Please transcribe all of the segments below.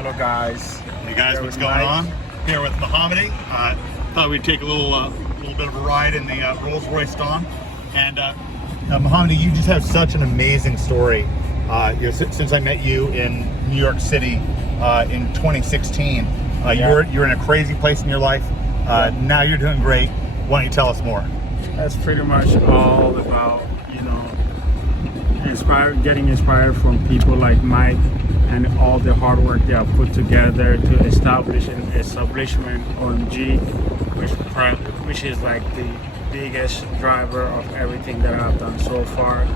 Hello guys. Hey guys, Here what's with going Mike. on? Here with Mohammadi. Thought we'd take a little bit of a ride in the Rolls-Royce Dawn. And Mohammadi, you just have such an amazing story. Since I met you in New York City in 2016, you're in a crazy place in your life. Now you're doing great. Why don't you tell us more? That's pretty much all about, getting inspired from people like Mike and all the hard work they have put together to establish an establishment OMG, which is like the biggest driver of everything that I've done so far.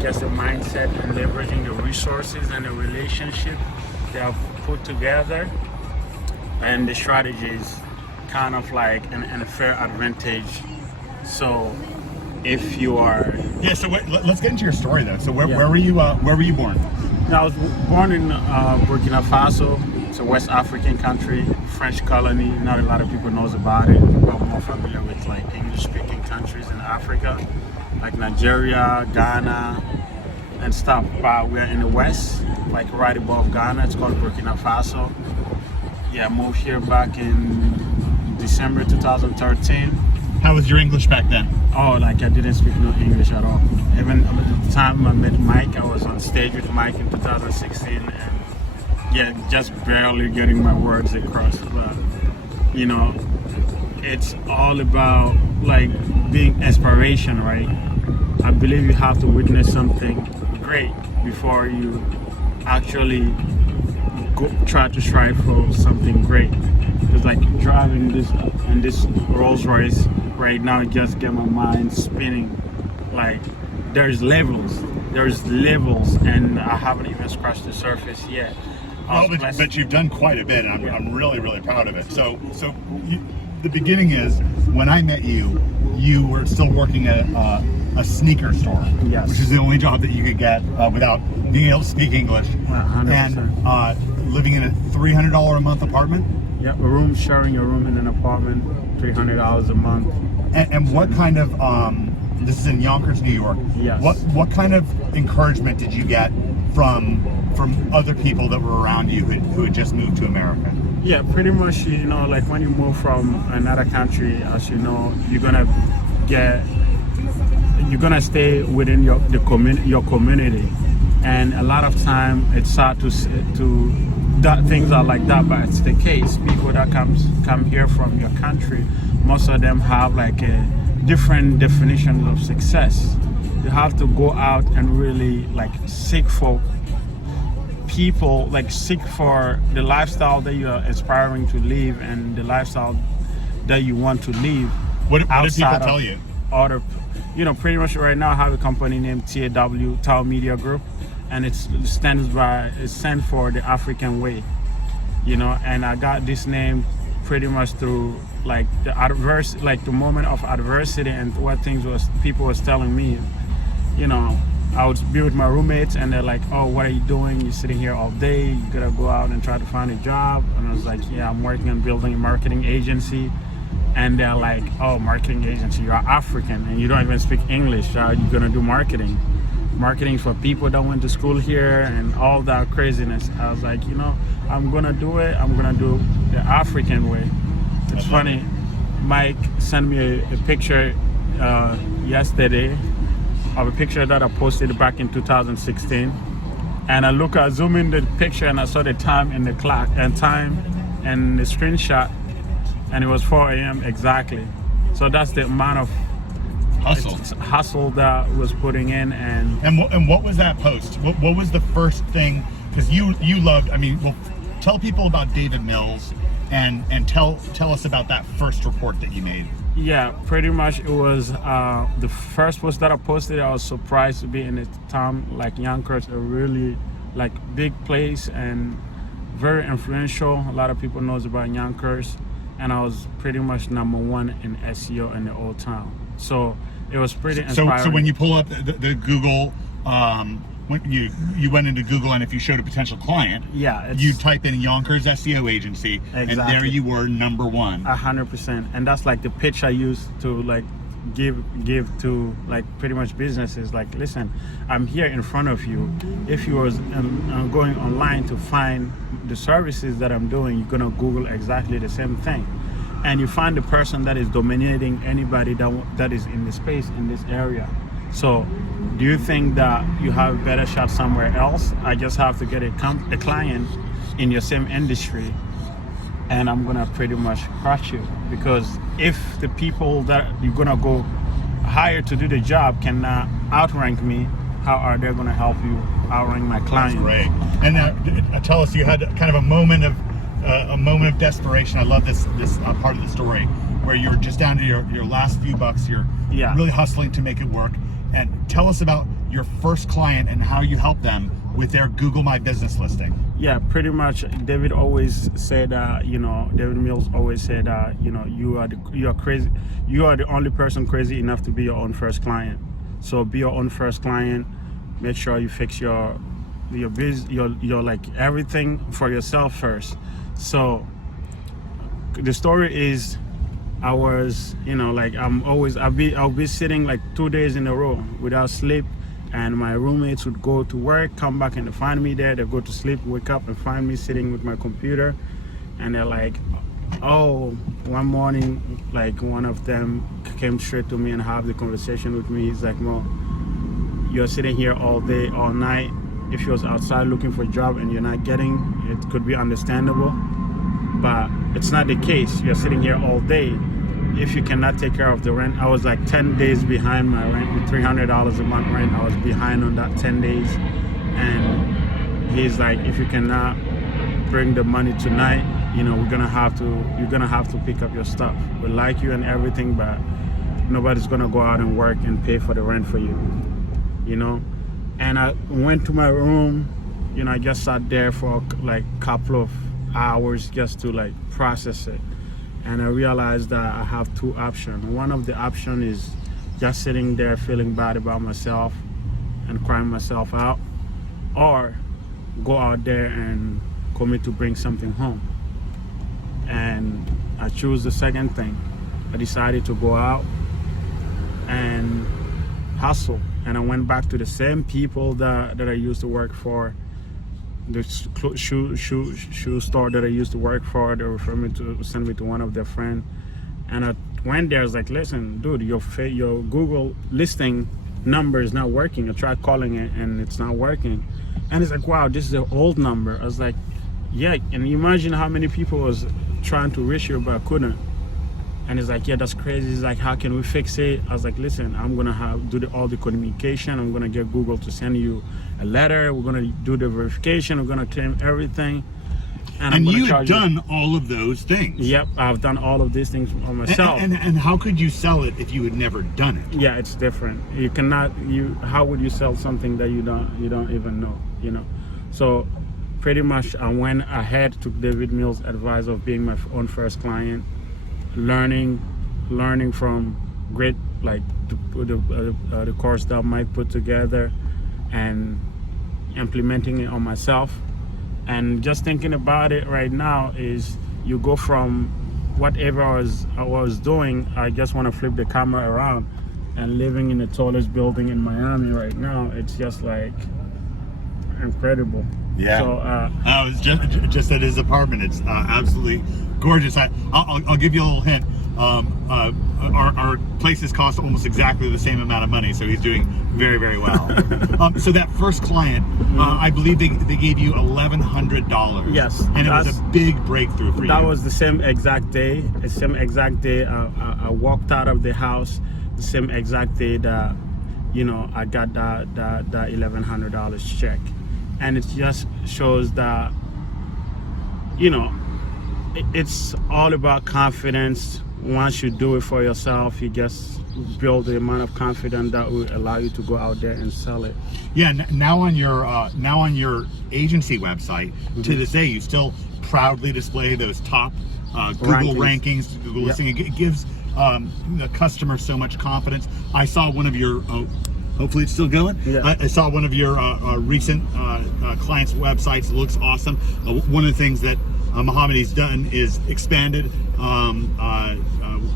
Just the mindset and leveraging the resources and the relationship they have put together, and the strategies kind of like an fair advantage. So if you are So let's get into your story though. So where were you born? I was born in Burkina Faso. It's a West African country, French colony. Not a lot of people knows about it. We're more familiar with like English-speaking countries in Africa, like Nigeria, Ghana, and stuff. But we're in the West, like right above Ghana. It's called Burkina Faso. Yeah, moved here back in December 2013. How was your English back then? Oh, like I didn't speak no English at all. Even at the time I met Mike, I was on stage with Mike in 2016, and just barely getting my words across. But it's all about like being inspiration, right? I believe you have to witness something great before you actually try to strive for something great. It's like driving this Rolls Royce right now, just get my mind spinning. Like there's levels, and I haven't even scratched the surface yet. But you've done quite a bit, and I'm really, really proud of it. So the beginning is when I met you, you were still working at a sneaker store, yes, which is the only job that you could get without being able to speak English, 100%. And living in a $300 a month apartment. Yeah, sharing a room in an apartment, $300 a month. And what kind of this is in Yonkers, New York. Yes. What kind of encouragement did you get from other people that were around you who had just moved to America? Yeah, pretty much. Like when you move from another country, as you know, you're gonna stay within your community, and a lot of time it's sad to that things are like that, but it's the case. People that come here from your country, most of them have like a different definitions of success. You have to go out and really like seek for people, like seek for the lifestyle that you are aspiring to live and the lifestyle that you want to live. What do people tell you? Pretty much right now I have a company named TAW Media Group, and it stands for the African way, and I got this name pretty much through like the moment of adversity and what people was telling me. I would be with my roommates and they're like, oh, what are you doing? You're sitting here all day, you gotta go out and try to find a job. And I was like, yeah, I'm working on building a marketing agency. And they're like, oh, marketing agency, you're African and you don't even speak English, how are you gonna do marketing for people that went to school here and all that craziness? I was like, I'm gonna do it. I'm gonna do the African way. It's funny, Mike sent me a picture yesterday of a picture that I posted back in 2016, and I zoom in the picture and I saw the time in the clock and the screenshot, and it was 4 a.m. exactly. So that's the amount of hustle that was putting in. And what was that post? What was the first thing? Because you loved. Tell people about David Mills and tell us about that first report that you made. Yeah, pretty much it was the first post that I posted. I was surprised to be in a town like Yonkers, a really like big place and very influential. A lot of people knows about Yonkers, and I was pretty much #1 in SEO in the old town. So it was pretty inspiring. So when you pull up the Google, when you went into Google, and if you showed a potential client, you type in Yonkers SEO agency, exactly, and there you were, #1. 100%, and that's like the pitch I used to like give to like pretty much businesses. Like, listen, I'm here in front of you. If you was going online to find the services that I'm doing, you're gonna Google exactly the same thing, and you find the person that is dominating anybody that is in the space in this area. So do you think that you have a better shot somewhere else? I just have to get a client in your same industry, and I'm gonna pretty much crush you. Because if the people that you're gonna go hire to do the job cannot outrank me, how are they gonna help you outrank my client? That's great. And now, tell us, you had kind of a moment of desperation. I love this part of the story where you're just down to your last few bucks. You're really hustling to make it work. And tell us about your first client and how you help them with their Google My Business listing. Yeah, pretty much. David always said, David Mills always said, you are crazy. You are the only person crazy enough to be your own first client. So be your own first client. Make sure you fix your like everything for yourself first. So the story is, I was, I'll be sitting like 2 days in a row without sleep, and my roommates would go to work, come back and find me there. They go to sleep, wake up and find me sitting with my computer, and they're like, oh, one morning, like one of them came straight to me and have the conversation with me. He's like, Mo, you're sitting here all day, all night. If you was outside looking for a job and you're not getting, it could be understandable, but it's not the case. You're sitting here all day. If you cannot take care of the rent, I was like 10 days behind my rent, with $300 a month rent. I was behind on that 10 days. And he's like, if you cannot bring the money tonight, you're gonna have to pick up your stuff. We like you and everything, but nobody's gonna go out and work and pay for the rent for you, And I went to my room, I just sat there for like a couple of hours just to like process it. And I realized that I have two options. One of the options is just sitting there feeling bad about myself and crying myself out, or go out there and commit to bring something home. And I chose the second thing. I decided to go out and hustle. And I went back to the same people that I used to work for. The shoe store that I used to work for, they send me to one of their friends, and I went there. I was like, listen, dude, your Google listing number is not working. I tried calling it and it's not working. And it's like, wow, this is an old number. I was like, yeah, and imagine how many people was trying to reach you but couldn't. And it's like, yeah, that's crazy. It's like, how can we fix it? I was like, listen, I'm gonna do all the communication. I'm gonna get Google to send you a letter. We're gonna do the verification. We're gonna claim everything. And you've done all of those things. Yep, I've done all of these things for myself. And how could you sell it if you had never done it? Yeah, it's different. You cannot. How would you sell something that you don't even know? So pretty much, I went ahead, took David Mills' advice of being my own first client. Learning from great, like the course that Mike put together, and implementing it on myself. And just thinking about it right now is, you go from whatever I was doing. I just want to flip the camera around, and living in the tallest building in Miami right now, it's just like incredible. Yeah. So it's just at his apartment. It's absolutely gorgeous. I'll give you a little hint. Our places cost almost exactly the same amount of money, so he's doing very, very well. So that first client, I believe they gave you $1,100. Yes, and it was a big breakthrough for you. That was the same exact day. I walked out of the house the same exact day that I got that $1,100 check. And it just shows that, it's all about confidence. Once you do it for yourself, you just build the amount of confidence that will allow you to go out there and sell it. Yeah. Now on your agency website, to this day, you still proudly display those top Google rankings, Google listing. It gives the customer so much confidence. I saw one of your. Hopefully it's still going. Yeah. I saw one of your recent clients' websites. It looks awesome. One of the things that Mohammed's done is expanded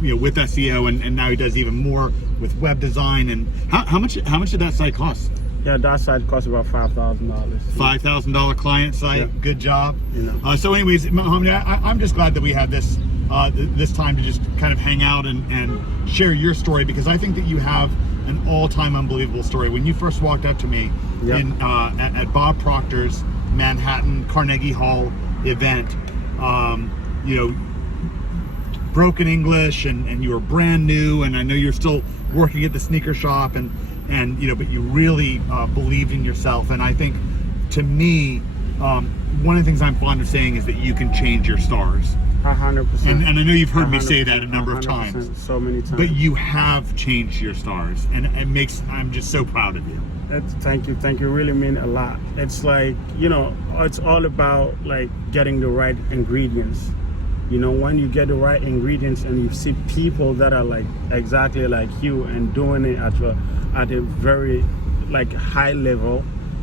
with SEO, and now he does even more with web design. And how much did that site cost? Yeah, that site costs about $5,000. $5,000 client site. Yeah. Good job. You know. So anyways, Mohammed, I'm just glad that we had this this time to just kind of hang out and share your story, because I think that you have an all-time unbelievable story. When you first walked up to me Yep. at Bob Proctor's Manhattan Carnegie Hall event, you know, broken English, and you were brand new, and I know you're still working at the sneaker shop, and you know, but you really believed in yourself. And I think, to me, one of the things I'm fond of saying is that you can change your stars. 100%. And I know you've heard me say that a number of 100%, times. so many times. But you have changed your stars, and I'm just so proud of you. Thank you. Really mean a lot. It's like, you know, it's all about like getting the right ingredients. You know, when you get the right ingredients and you see people that are like exactly like you and doing it at a very like high level,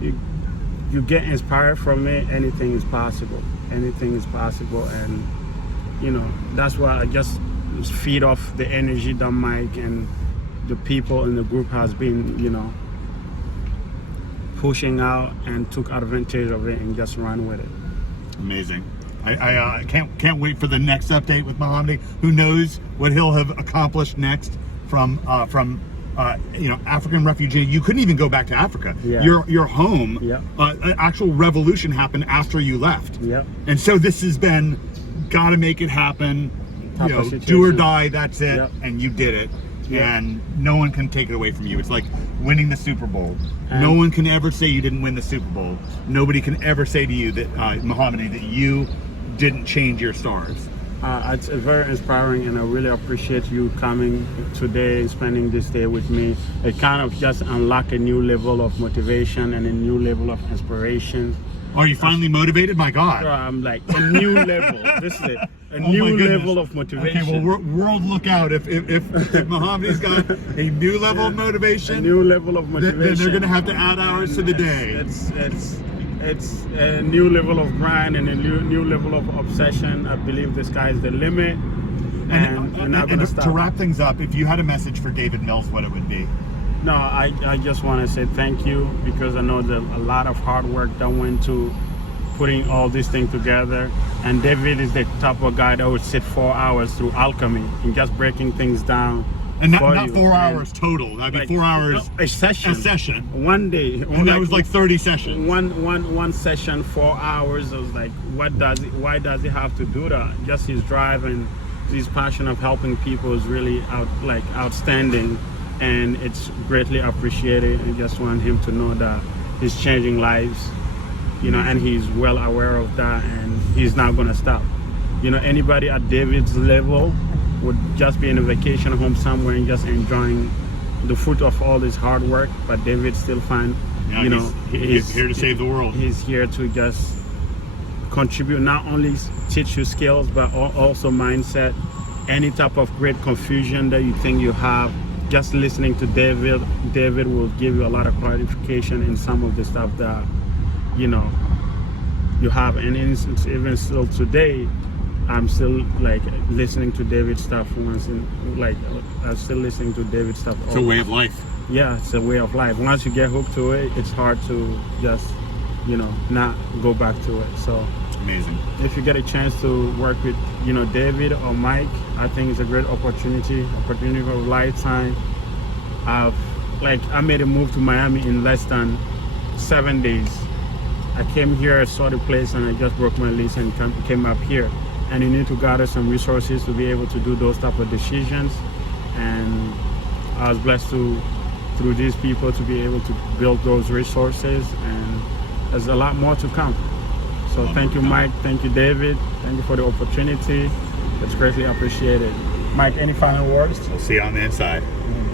you get inspired from it. Anything is possible. Anything is possible. And you know, that's why I just feed off the energy that Mike and the people in the group has been, you know, pushing out, and took advantage of it and just ran with it. Amazing. I can't wait for the next update with Mohammed. Who knows what he'll have accomplished next from you know, African refugee. You couldn't even go back to Africa. Yeah. Your home. Yep. An actual revolution happened after you left. Yep. And so this has been, gotta make it happen. Type You of know, situation. do or die. That's it. Yep. And you did it. Yep. And no one can take it away from you. It's like winning the Super Bowl. And no one can ever say you didn't win the Super Bowl. Nobody can ever say to you that, Mohammed, that you didn't change your stars. It's very inspiring, and I really appreciate you coming today and spending this day with me. It kind of just unlocked a new level of motivation and a new level of inspiration. Are you finally motivated? My God. So I'm like a new level. This is it. A Oh my new goodness. level of motivation. Okay, well, world look out. If Mohammed's got a new level of motivation, a new level of then motivation. they're going to have to add hours to the day. It's a new level of grind and a new level of obsession. I believe the sky is the limit, and we're not going to stop. To wrap things up, if you had a message for David Mills, what it would be? No, I just want to say thank you, because I know that a lot of hard work that went to putting all this thing together. And David is the type of guy that would sit 4 hours through alchemy and just breaking things down. And not for you. 4 hours total. That'd Like, be 4 hours a session. a session. One day. And that was like 30 sessions. One session, 4 hours. I was like, why does he have to do that? Just his drive and his passion of helping people is really outstanding, and it's greatly appreciated. I just want him to know that he's changing lives, you know, and he's well aware of that, and he's not gonna stop. You know, anybody at David's level would just be in a vacation home somewhere and just enjoying the fruit of all this hard work, but David still find, Yeah, you know, he's here to save the world. He's here to just contribute, not only teach you skills, but also mindset. Any type of great confusion that you think you have, just listening to David will give you a lot of clarification in some of the stuff that, you know, you have. And even still today, I'm still like listening to David's stuff once in, like, I'm still listening to David's stuff. It's a way of life. Yeah, it's a way of life. Once you get hooked to it, it's hard to just, you know, not go back to it. So Amazing. if you get a chance to work with, you know, David or Mike, I think it's a great opportunity of a lifetime. I made a move to Miami in less than 7 days. I came here, saw the place, and I just broke my lease and came up here. And you need to gather some resources to be able to do those type of decisions. And I was blessed through these people to be able to build those resources, and there's a lot more to come. So thank you, Mike. Thank you, David. Thank you for the opportunity. It's greatly appreciated. Mike, any final words? We'll see you on the inside.